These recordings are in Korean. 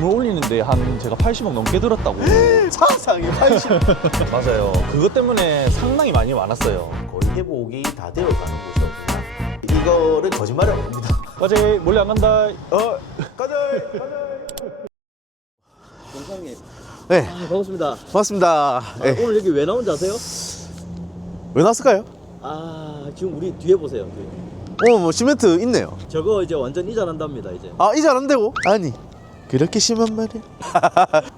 건물 올리는데 한 제가 80억 넘게 들었다고. 사상이 80. 맞아요. 그것 때문에 상당히 많이 많았어요. 거의 회복이 다 되어 가는 곳이 어디냐? 이거를 거짓말이 아닙니다. 과제 몰래 안 간다. 가자. 원장님, 네, 반갑습니다. 반갑습니다. 네. 오늘 여기 왜 나온지 아세요? 왜 나왔을까요? 지금 우리 뒤에 보세요. 뒤에. 뭐 시멘트 있네요. 저거 이제 완전 이전한답니다, 이제. 이제 안 되고? 아니, 그렇게 심한 말이야?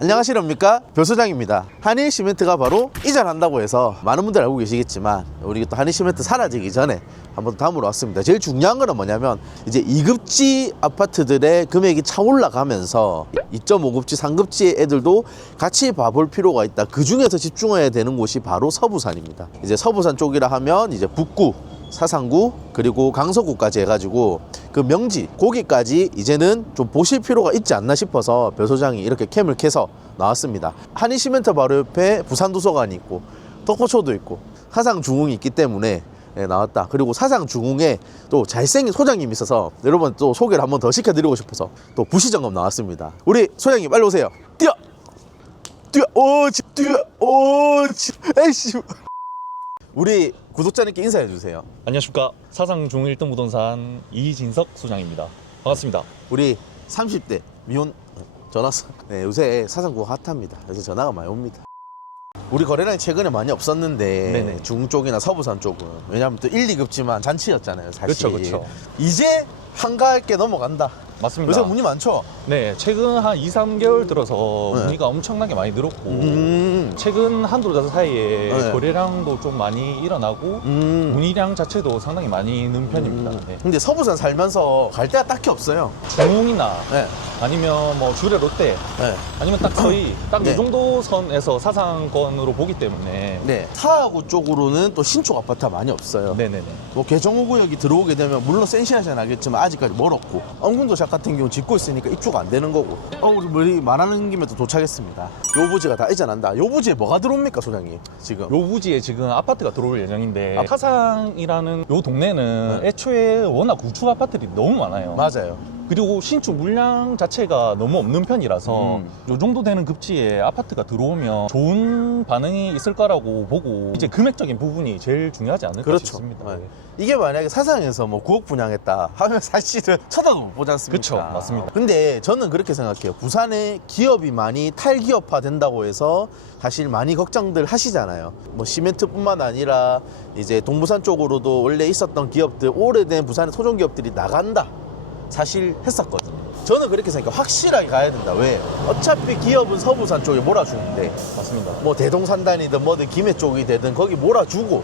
안녕하십니까, 별소장입니다. 한일 시멘트가 바로 이전한다고 해서 많은 분들 알고 계시겠지만 우리 또 한일 시멘트 사라지기 전에 한번 담으러 왔습니다. 제일 중요한 거는 뭐냐면 이제 2급지 아파트들의 금액이 차올라가면서 2.5급지, 3급지 애들도 같이 봐볼 필요가 있다. 그 중에서 집중해야 되는 곳이 바로 서부산입니다. 이제 서부산 쪽이라 하면 이제 북구, 사상구, 그리고 강서구까지 해가지고 그 명지, 거기까지 이제는 좀 보실 필요가 있지 않나 싶어서 별 소장이 이렇게 캠을 캐서 나왔습니다. 한일시멘트 바로 옆에 부산도서관이 있고 덕포초도 있고 사상중흥이 있기 때문에 나왔다. 그리고 사상중흥에 또 잘생긴 소장님이 있어서 여러분 또 소개를 한번 더 시켜드리고 싶어서 또 부시점검 나왔습니다. 우리 소장님 빨리 오세요. 뛰어! 뛰어! 에이씨! 우리 구독자님께 인사해 주세요. 안녕하십니까. 사상중 1등 부동산 이진석 소장입니다. 반갑습니다. 우리 30대 미혼 전화서. 네, 요새 사상구 핫합니다. 요새 전화가 많이 옵니다. 우리 거래량이 최근에 많이 없었는데 네네. 중흥 쪽이나 서부산 쪽은 왜냐하면 또 1, 2급지만 잔치였잖아요, 사실. 그쵸. 이제 한가할게 넘어간다. 맞습니다. 요새 문의 많죠? 네, 최근 한 2, 3개월 들어서 네. 문의가 엄청나게 많이 늘었고 최근 한두 달 사이에 네. 거래량도 좀 많이 일어나고 문의량 자체도 상당히 많이 는 편입니다. 네. 근데 서부산 살면서 갈 데가 딱히 없어요. 중흥이나 네. 아니면 뭐 주례 롯데 네. 아니면 딱 저희 딱 이 네. 정도 선에서 사상권으로 보기 때문에 네. 사하구 쪽으로는 또 신축 아파트가 많이 없어요. 네네네. 뭐 개정호 구역이 들어오게 되면 물론 센시하진 않겠지만 아직까지 멀었고 엄군도샵 같은 경우 짓고 있으니까 입주가 안 되는 거고. 우리 말하는 김에 또 도착했습니다. 요 부지가 다 이전한다. 요 부지에 뭐가 들어옵니까, 소장님? 지금 요 부지에 지금 아파트가 들어올 예정인데 사상이라는 요 동네는 애초에 워낙 구축 아파트들이 너무 많아요. 맞아요. 그리고 신축 물량 자체가 너무 없는 편이라서 요 정도 되는 급지에 아파트가 들어오면 좋은 반응이 있을 거라고 보고 이제 금액적인 부분이 제일 중요하지 않을까 그렇죠. 싶습니다. 네. 이게 만약에 사상에서 뭐 9억 분양했다 하면 사실은 쳐다도 못 보지 않습니까? 그쵸, 맞습니다. 근데 저는 그렇게 생각해요. 부산에 기업이 많이 탈기업화 된다고 해서 사실 많이 걱정들 하시잖아요. 뭐 시멘트뿐만 아니라 이제 동부산 쪽으로도 원래 있었던 기업들, 오래된 부산의 토종 기업들이 나간다. 사실 했었거든요. 저는 그렇게 생각해요. 확실하게 가야 된다. 왜? 어차피 기업은 서부산 쪽에 몰아주는데 맞습니다. 뭐 대동산단이든 뭐든 김해 쪽이 되든 거기 몰아주고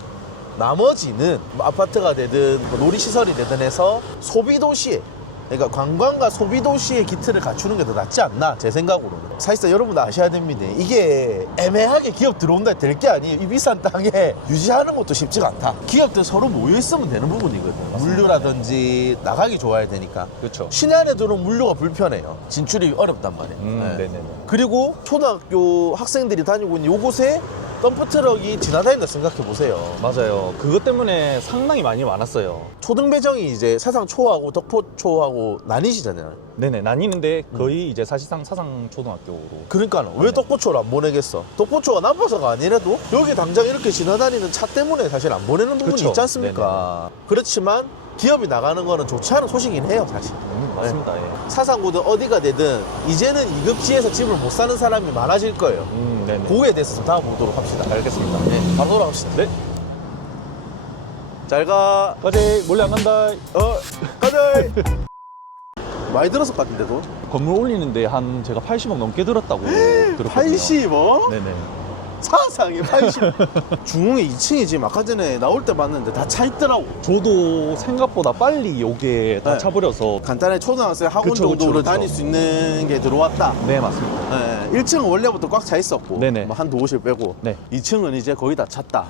나머지는 뭐 아파트가 되든 뭐 놀이시설이 되든 해서 소비도시에, 그러니까 관광과 소비도시의 기틀을 갖추는 게 더 낫지 않나, 제 생각으로는. 사실상 여러분 아셔야 됩니다. 이게 애매하게 기업 들어온다 될 게 아니에요. 이 비싼 땅에 유지하는 것도 쉽지가 않다. 기업들 서로 모여있으면 되는 부분이거든요. 물류라든지 나가기 좋아야 되니까. 그렇죠. 시내 안에 들어온 물류가 불편해요. 진출이 어렵단 말이에요. 네. 네네네. 그리고 초등학교 학생들이 다니고 있는 요곳에 덤프트럭이 지나다닌다 생각해 보세요. 맞아요. 그것 때문에 상당히 많이 많았어요. 초등 배정이 이제 사상초하고 덕포초하고 나뉘시잖아요. 네네, 나뉘는데 거의 이제 사실상 사상초등학교로. 그러니까 왜 덕포초를 안 보내겠어? 덕포초가 나빠서가 아니라도 여기 당장 이렇게 지나다니는 차 때문에 사실 안 보내는 부분이 그쵸. 있지 않습니까? 그렇지만 기업이 나가는 거는 좋지 않은 소식이긴 해요, 사실. 맞습니다. 예. 사상구든 어디가 되든 이제는 2급지에서 집을 못 사는 사람이 많아질 거예요. 네네. 그거에 대해서 좀 다뤄보도록 합시다. 알겠습니다. 네, 바로 돌아갑시다. 네. 잘 가. 과제 몰래 안 간다. 가자. 많이 들었을 것 같은데도. 건물 올리는데 한 제가 80억 넘게 들었다고 들었거든요. 80억? 네네. 사상이 80. 중흥에 2층이 지금 아까 전에 나올 때 봤는데 다 차 있더라고. 저도 생각보다 빨리 요게 다 네. 차버려서. 간단히 초등학생 학원 그쵸, 정도로 그쵸. 다닐 수 있는 게 들어왔다. 네, 맞습니다. 1층은 원래부터 꽉 차 있었고, 네네. 뭐 한두 호실 빼고. 네. 2층은 이제 거의 다 찼다.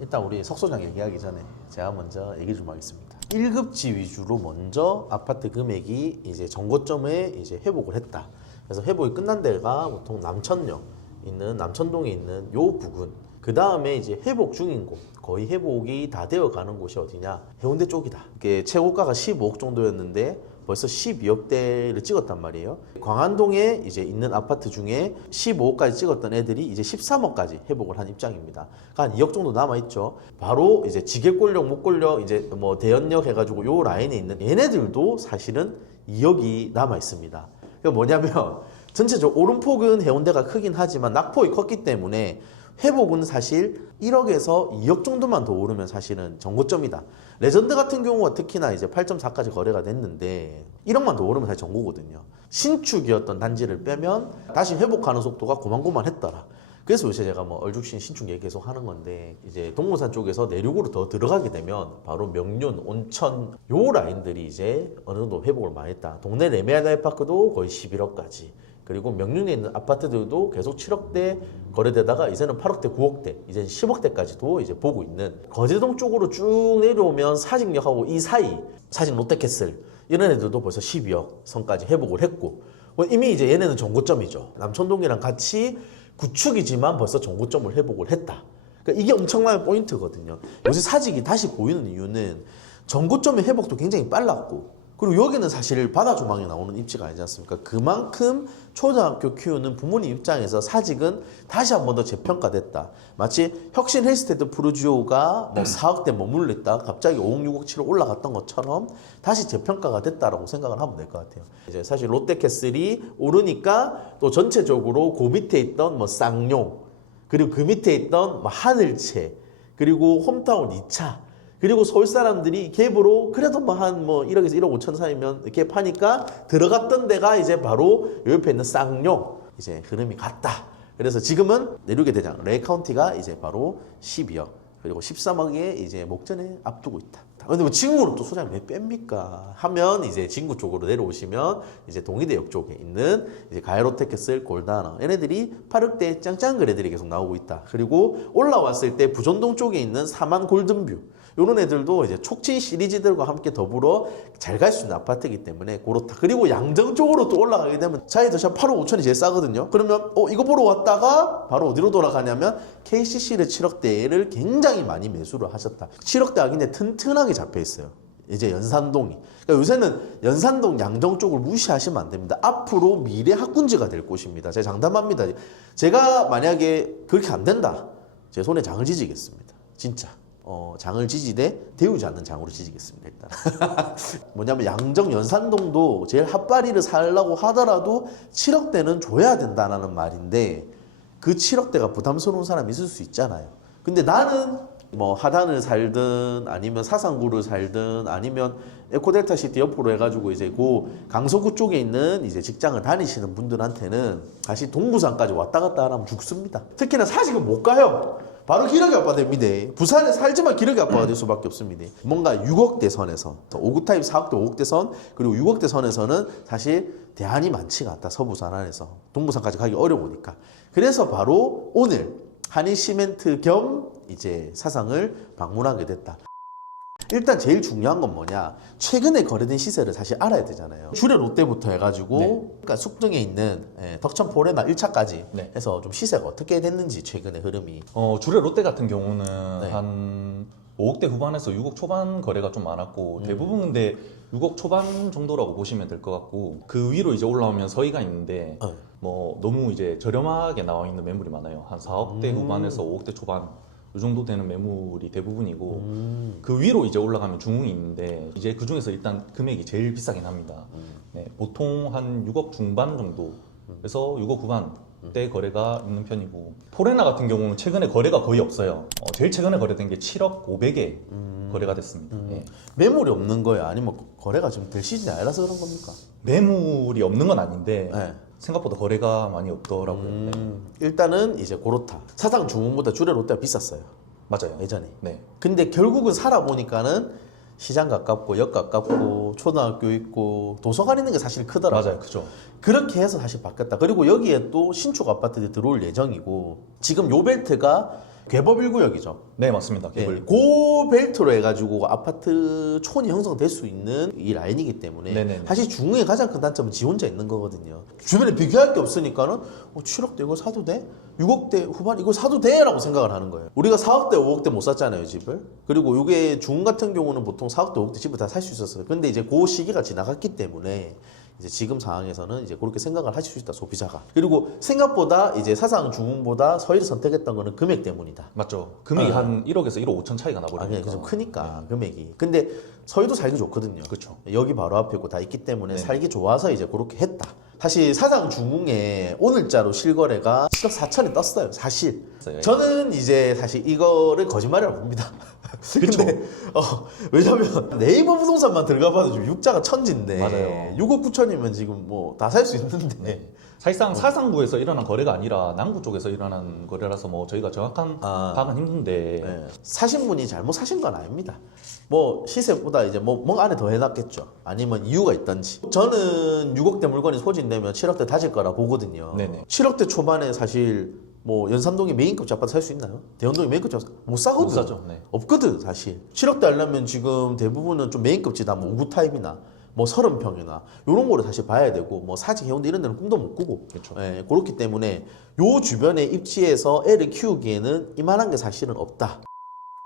일단 우리 석 소장 얘기하기 전에 제가 먼저 얘기 좀 하겠습니다. 1급지 위주로 먼저 아파트 금액이 이제 정고점에 이제 회복을 했다. 그래서 회복이 끝난 데가 보통 남천역 있는 남천동에 있는 요 부근. 그 다음에 이제 회복 중인 곳, 거의 회복이 다 되어 가는 곳이 어디냐? 해운대 쪽이다. 이게 최고가가 15억 정도였는데 벌써 12억대를 찍었단 말이에요. 광안동에 이제 있는 아파트 중에 15억까지 찍었던 애들이 이제 13억까지 회복을 한 입장입니다. 그러니까 한 2억 정도 남아 있죠. 바로 이제 지게골력, 목골력, 이제 뭐 대연역 해가지고 요 라인에 있는 얘네들도 사실은 2억이 남아 있습니다. 그게 뭐냐면 전체적으로 오름폭은 해운대가 크긴 하지만 낙폭이 컸기 때문에 회복은 사실 1억에서 2억 정도만 더 오르면 사실은 정고점이다. 레전드 같은 경우가 특히나 이제 8.4까지 거래가 됐는데 1억만 더 오르면 사실 정고거든요. 신축이었던 단지를 빼면 다시 회복하는 속도가 고만고만했더라. 그래서 요새 제가 뭐 얼죽신 신축 얘기 계속 하는 건데 이제 동문산 쪽에서 내륙으로 더 들어가게 되면 바로 명륜, 온천 요 라인들이 이제 어느 정도 회복을 많이 했다. 동네 레미안아이파크도 거의 11억까지. 그리고 명륜에 있는 아파트들도 계속 7억대 거래되다가 이제는 8억대, 9억대, 이제 10억대까지도 이제 보고 있는 거제동 쪽으로 쭉 내려오면 사직역하고 이 사이 사직 롯데캐슬 이런 애들도 벌써 12억 선까지 회복을 했고 이미 이제 얘네는 정고점이죠. 남천동이랑 같이 구축이지만 벌써 정고점을 회복을 했다. 그러니까 이게 엄청난 포인트거든요. 요새 사직이 다시 보이는 이유는 정고점의 회복도 굉장히 빨랐고 그리고 여기는 사실 바다조망이 나오는 입지가 아니지 않습니까? 그만큼 초등학교 키우는 부모님 입장에서 사직은 다시 한 번 더 재평가됐다. 마치 혁신 헬스테드 프루지오가 뭐 4억대 머물렀다 갑자기 5억, 6억, 7억 올라갔던 것처럼 다시 재평가가 됐다라고 생각을 하면 될 것 같아요. 이제 사실 롯데캐슬이 오르니까 또 전체적으로 그 밑에 있던 뭐 쌍용 그리고 그 밑에 있던 뭐 하늘채 그리고 홈타운 2차 그리고 서울 사람들이 갭으로 그래도 뭐 한 뭐 1억에서 1억 5천 사이면 갭 하니까 들어갔던 데가 이제 바로 옆에 있는 쌍용 이제 흐름이 같다. 그래서 지금은 내륙의 대장 레이카운티가 이제 바로 12억 그리고 13억에 이제 목전에 앞두고 있다. 근데 뭐 진구를 또 소장이 왜 뺍니까? 하면 이제 진구 쪽으로 내려오시면 이제 동의대역 쪽에 있는 이제 가이로테크스, 골다나 얘네들이 8억대 짱짱 거래들이 계속 나오고 있다. 그리고 올라왔을 때 부전동 쪽에 있는 사만 골든뷰 이런 애들도 이제 촉진 시리즈들과 함께 더불어 잘 갈 수 있는 아파트이기 때문에 그렇다. 그리고 양정 쪽으로 또 올라가게 되면 차이더샵 8억 5천이 제일 싸거든요. 그러면 이거 보러 왔다가 바로 어디로 돌아가냐면 KCC를 7억대를 굉장히 많이 매수를 하셨다. 7억대 하긴데 튼튼하게 잡혀 있어요. 이제 연산동이. 그러니까 요새는 연산동 양정 쪽을 무시하시면 안 됩니다. 앞으로 미래 학군지가 될 곳입니다. 제가 장담합니다. 제가 만약에 그렇게 안 된다. 제 손에 장을 지지겠습니다. 진짜. 장을 지지되 데우지 않는 장으로 지지겠습니다. 일단 뭐냐면 양정 연산동도 제일 핫바리를 살려고 하더라도 7억대는 줘야 된다는 말인데 그 7억대가 부담스러운 사람이 있을 수 있잖아요. 근데 나는 뭐 하단을 살든 아니면 사상구를 살든 아니면 에코델타시티 옆으로 해가지고 이제 그 강서구 쪽에 있는 이제 직장을 다니시는 분들한테는 다시 동부산까지 왔다 갔다 하면 죽습니다. 특히나 사직은 못 가요. 바로 기러기 아빠 됩니다. 부산에 살지만 기러기 아빠가 될 수밖에 없습니다. 뭔가 6억대 선에서 5구 타입 4억대 5억대 선 그리고 6억대 선에서는 사실 대안이 많지가 않다. 서부산 안에서 동부산까지 가기 어려우니까. 그래서 바로 오늘 한일시멘트 겸 이제 사상을 방문하게 됐다. 일단 제일 중요한 건 뭐냐, 최근에 거래된 시세를 사실 알아야 되잖아요. 주례 롯데부터 해가지고 그러니까 숙등에 있는 덕천 포레나 1차까지 해서 좀 시세가 어떻게 됐는지 최근의 흐름이. 주례 롯데 같은 경우는 한 5억대 후반에서 6억 초반 거래가 좀 많았고 대부분 근데 6억 초반 정도라고 보시면 될 것 같고 그 위로 이제 올라오면 서희가 있는데 뭐 너무 이제 저렴하게 나와 있는 매물이 많아요. 한 4억대 후반에서 5억대 초반 이 정도 되는 매물이 대부분이고 그 위로 이제 올라가면 중흥이 있는데 이제 그 중에서 일단 금액이 제일 비싸긴 합니다. 네, 보통 한 6억 중반 정도 그래서 6억 후반 대 거래가 있는 편이고 포레나 같은 경우는 최근에 거래가 거의 없어요. 제일 최근에 거래된 게 7억 500에 거래가 됐습니다. 네. 매물이 없는 거예요? 아니면 거래가 좀 될 시즌이 아니라서 그런 겁니까? 매물이 없는 건 아닌데 생각보다 거래가 많이 없더라고요. 일단은 이제 고로타 사상 중흥보다 주례 롯데가 비쌌어요. 맞아요. 예전에. 네. 근데 결국은 살아보니까는 시장 가깝고 역 가깝고 초등학교 있고 도서관 있는 게 사실 크더라고요. 맞아요. 그죠. 그렇게 해서 사실 바뀌었다. 그리고 여기에 또 신축 아파트들이 들어올 예정이고 지금 요 벨트가 괴법 1구역이죠. 네, 맞습니다. 네, 개불. 그 벨트로 해가지고 아파트 촌이 형성될 수 있는 이 라인이기 때문에 네네네. 사실 중흥의 가장 큰 단점은 지 혼자 있는 거거든요. 주변에 비교할 게 없으니까는 7억대 이거 사도 돼? 6억대 후반 이거 사도 돼? 라고 생각을 하는 거예요. 우리가 4억대 5억대 못 샀잖아요, 집을. 그리고 이게 중흥 같은 경우는 보통 4억대 5억대 집을 다 살 수 있었어요. 근데 이제 그 시기가 지나갔기 때문에 이제 지금 상황에서는 이제 그렇게 생각을 하실 수 있다, 소비자가. 그리고 생각보다 이제 사상 중흥보다 서희를 선택했던 거는 금액 때문이다. 맞죠. 금액이 한 1억에서 1억 5천 차이가 나버리니까. 좀 크니까 금액이. 근데 서희도 살기 좋거든요. 그렇죠. 여기 바로 앞에 있고 다 있기 때문에 네. 살기 좋아서 이제 그렇게 했다. 사실 사상 중흥에 오늘자로 실거래가 7억 4천이 떴어요. 사실. 네. 저는 이제 사실 이거를 거짓말이라고 봅니다. 그쵸. 근데 왜냐면 네이버 부동산만 들어가봐도 지금 육자가 천지인데 맞아요. 6억 9천이면 지금 뭐 다 살 수 있는데 사실상 사상구에서 일어난 거래가 아니라 남구 쪽에서 일어난 거래라서 뭐 저희가 정확한 파악은 힘든데 네. 사신 분이 잘못 사신 건 아닙니다. 뭐 시세보다 이제 뭐 안에 더 해놨겠죠. 아니면 이유가 있던지. 저는 6억대 물건이 소진되면 7억대 다질 거라 보거든요. 네네. 7억대 초반에 사실 뭐 연산동에 메인급 아파트 살 수 있나요? 대연동에 메인급 아파트 못 사거든. 못 사죠. 네. 없거든 사실. 7억대 하려면 지금 대부분은 좀 메인급지다. 뭐 5구 타입이나 뭐 30평이나 이런 거를 다시 봐야 되고 뭐 사직 해운대 이런 데는 꿈도 못 꾸고. 그렇죠. 예, 그렇기 때문에 요 주변에 입지에서 애를 키우기에는 이만한 게 사실은 없다.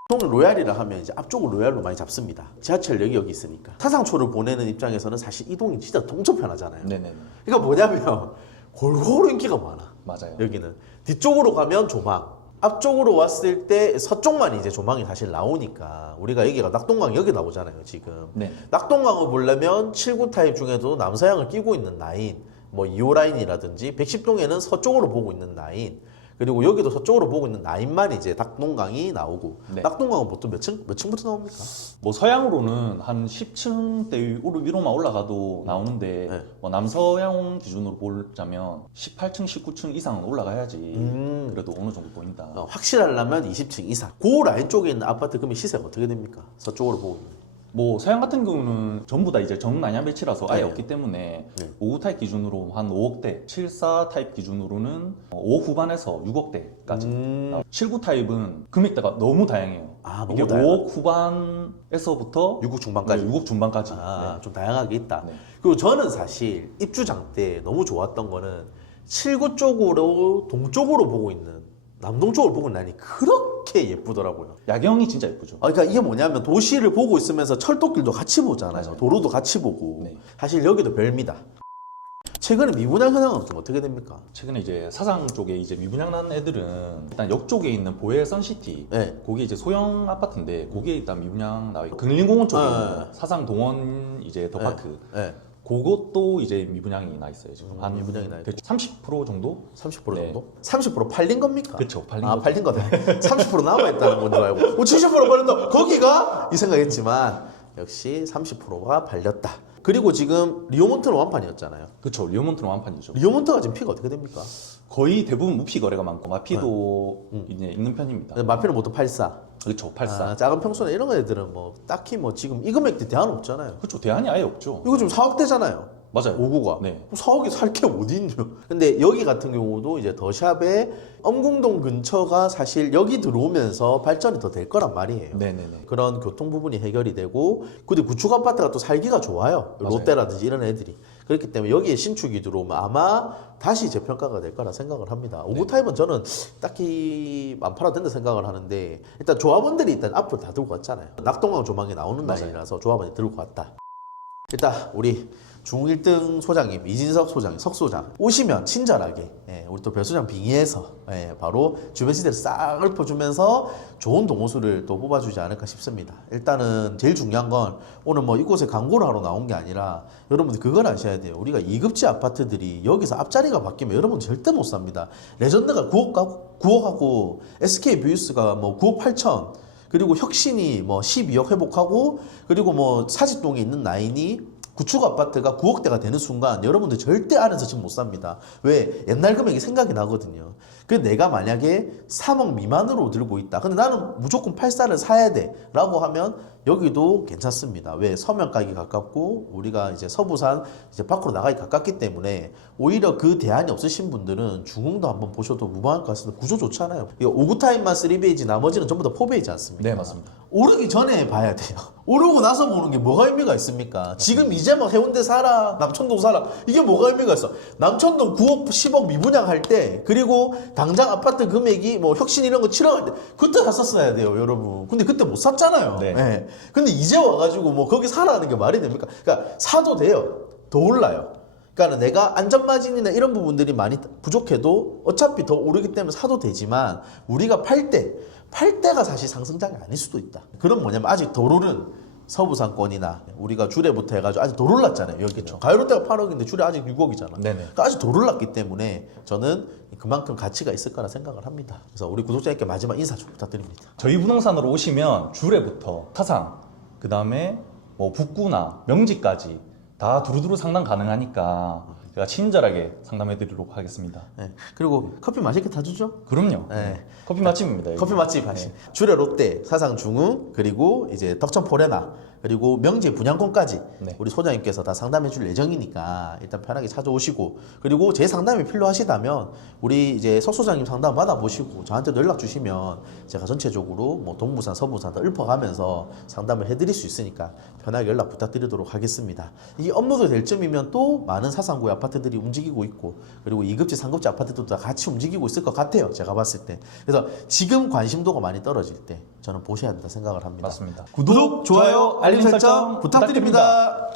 보통 로얄이라 하면 이제 앞쪽을 로얄로 많이 잡습니다. 지하철역이 여기 있으니까. 사상초를 보내는 입장에서는 사실 이동이 진짜 동청 편하잖아요. 네네. 그러니까 뭐냐면 골고루 인기가 많아. 맞아요. 여기는 뒤쪽으로 가면 조망, 앞쪽으로 왔을 때 서쪽만 이제 조망이 사실 나오니까 우리가 여기가 낙동강 여기 나오잖아요 지금. 네. 낙동강을 보려면 7구 타입 중에도 남서향을 끼고 있는 라인, 뭐 2호 라인이라든지 110동에는 서쪽으로 보고 있는 라인, 그리고 여기도 서쪽으로 보고 있는 라인만 이제 낙동강이 나오고. 네. 낙동강은 보통 몇 층부터 나옵니까? 뭐 서양으로는 한 10층대 위로만 올라가도 나오는데 네. 뭐 남서양 기준으로 보자면 18층, 19층 이상은 올라가야지 그래도 어느 정도 보인다. 확실하려면 20층 이상. 그 라인 쪽에 있는 아파트 그러면 시세가 어떻게 됩니까? 서쪽으로 보고 있는. 뭐 서양 같은 경우는 전부 다 이제 정난야 배치라서 아예 네. 없기 때문에 네. 5구 타입 기준으로 한 5억대, 74 타입 기준으로는 5억 후반에서 6억대까지. 7구 타입은 금액대가 너무 다양해요. 아, 너무 이게 다양하다. 5억 후반에서부터 6국 중반까지. 6억 중반까지. 아, 네. 좀 다양하게 있다. 네. 그리고 저는 사실 입주장 때 너무 좋았던 거는 7구 쪽으로 동쪽으로 보고 있는 남동쪽으로 보고 있는 라인이 그렇게 예쁘더라고요. 야경이 진짜 예쁘죠. 그러니까 이게 뭐냐면 도시를 보고 있으면서 철도길도 같이 보잖아요. 맞아요. 도로도 같이 보고. 네. 사실 여기도 별미다. 최근에 미분양 현황은 좀 어떻게 됩니까? 최근에 이제 사상 쪽에 이제 미분양 난 애들은 일단 역 쪽에 있는 보혜 선시티, 네. 거기 이제 소형 아파트인데 거기에 일단 미분양 나와 있고 근린공원 쪽에 있는 사상 동원 이제 더파크 네. 그것도 이제 미분양이 나 있어요 지금 한 미분양이 나 있고. 대충 30% 정도? 30% 네. 정도? 30% 팔린 겁니까? 그쵸, 팔린 아, 거죠. 팔린 거다. 30% 남아있다는 건 줄 알고 70% 팔린다. 거기가? 이 생각했지만 역시 30%가 팔렸다. 그리고 지금 리오몬트는 완판이었잖아요. 그쵸, 리오몬트는 완판이죠. 리오몬트가 지금 피가 어떻게 됩니까? 거의 대부분 무피 거래가 많고 마피도 네. 이제 있는 편입니다. 마피는 보통 84. 그쵸, 84. 아, 작은 평수나 이런 애들은 뭐 딱히 뭐 지금 이 금액대 대안 없잖아요. 그쵸, 대안이 아예 없죠. 이거 지금 4억대잖아요. 맞아요. 5구가. 네. 4억이 살 게 어디 있냐. 근데 여기 같은 경우도 이제 더샵의 엄궁동 근처가 사실 여기 들어오면서 발전이 더 될 거란 말이에요. 네네네. 그런 교통 부분이 해결이 되고, 근데 구축 아파트가 또 살기가 좋아요. 맞아요. 롯데라든지 이런 애들이. 그렇기 때문에 여기에 신축이 들어오면 아마 다시 재평가가 될 거라 생각을 합니다. 5구 타입은 저는 딱히 안 팔아도 된다 생각을 하는데, 일단 조합원들이 일단 앞으로 다 들고 왔잖아요. 낙동강 조망이 나오는 맞아요. 라인이라서 조합원이 들고 왔다. 일단 우리 중 1등 소장님 이진석 소장, 석 소장 오시면 친절하게 우리 또 별 소장 빙의해서 바로 주변 시대를 싹 읊어주면서 좋은 동호수를 또 뽑아주지 않을까 싶습니다. 일단은 제일 중요한 건 오늘 뭐 이곳에 광고를 하러 나온 게 아니라 여러분들 그걸 아셔야 돼요. 우리가 2급지 아파트들이 여기서 앞자리가 바뀌면 여러분 절대 못 삽니다. 레전드가 9억하고 SK 뷰유스가 뭐 9억 8천, 그리고 혁신이 뭐 12억 회복하고, 그리고 뭐 사직동에 있는 라인이 구축 아파트가 9억대가 되는 순간 여러분들 절대 안에서 지금 못 삽니다. 왜? 옛날 금액이 생각이 나거든요. 그 내가 만약에 3억 미만으로 들고 있다. 근데 나는 무조건 84를 사야 돼. 라고 하면 여기도 괜찮습니다. 왜? 서면 가기 가깝고 우리가 이제 서부산 이제 밖으로 나가기 가깝기 때문에 오히려 그 대안이 없으신 분들은 중흥도 한번 보셔도 무방할 것 같습니다. 구조 좋잖아요. 5구 타임만 3베이지 나머지는 전부 다 4베이지 않습니까? 네, 맞습니다. 오르기 전에 봐야 돼요. 오르고 나서 보는 게 뭐가 의미가 있습니까? 지금 이제 막 해운대 사라, 남천동 사라, 이게 뭐가 의미가 있어? 남천동 9억, 10억 미분양할 때, 그리고 당장 아파트 금액이 뭐 혁신 이런 거 치러갈 때, 그때 샀었어야 돼요, 여러분. 근데 그때 못 샀잖아요. 네. 예. 근데 이제 와가지고 뭐 거기 사라는 게 말이 됩니까? 그러니까 사도 돼요. 더 올라요. 그러니까 내가 안전마진이나 이런 부분들이 많이 부족해도 어차피 더 오르기 때문에 사도 되지만 우리가 팔 때가 사실 상승장이 아닐 수도 있다. 그럼 뭐냐면 아직 덜 오른 서부상권이나 우리가 주례부터 해가지고 아직 덜 올랐잖아요. 여기는. 그렇죠. 가요롯데가 8억인데 주례 아직 6억이잖아. 네네. 그러니까 아직 덜 올랐기 때문에 저는 그만큼 가치가 있을 거라 생각을 합니다. 그래서 우리 구독자님께 마지막 인사 좀 부탁드립니다. 저희 부동산으로 오시면 주례부터 타상, 그 다음에 뭐 북구나 명지까지 다 두루두루 상담 가능하니까 제가 친절하게 상담해드리도록 하겠습니다. 네. 그리고 커피 맛있게 타주죠? 그럼요. 네. 커피 맛집입니다. 여기. 커피 맛집 하시. 주례 롯데, 사상 중흥, 그리고 이제 덕천 포레나, 그리고 명지 분양권까지 네. 우리 소장님께서 다 상담해 줄 예정이니까 일단 편하게 찾아오시고, 그리고 제 상담이 필요하시다면 우리 이제 석 소장님 상담 받아보시고 저한테도 연락 주시면 제가 전체적으로 뭐 동부산, 서부산 다 읊어가면서 상담을 해드릴 수 있으니까 편하게 연락 부탁드리도록 하겠습니다. 이 업로드 될 쯤이면 또 많은 사상구의 아파트들이 움직이고 있고, 그리고 2급지, 3급지 아파트도 다 같이 움직이고 있을 것 같아요. 제가 봤을 때. 그래서 지금 관심도가 많이 떨어질 때 저는 보셔야 된다 생각을 합니다. 맞습니다. 구독, 좋아요, 알림 설정 부탁드립니다.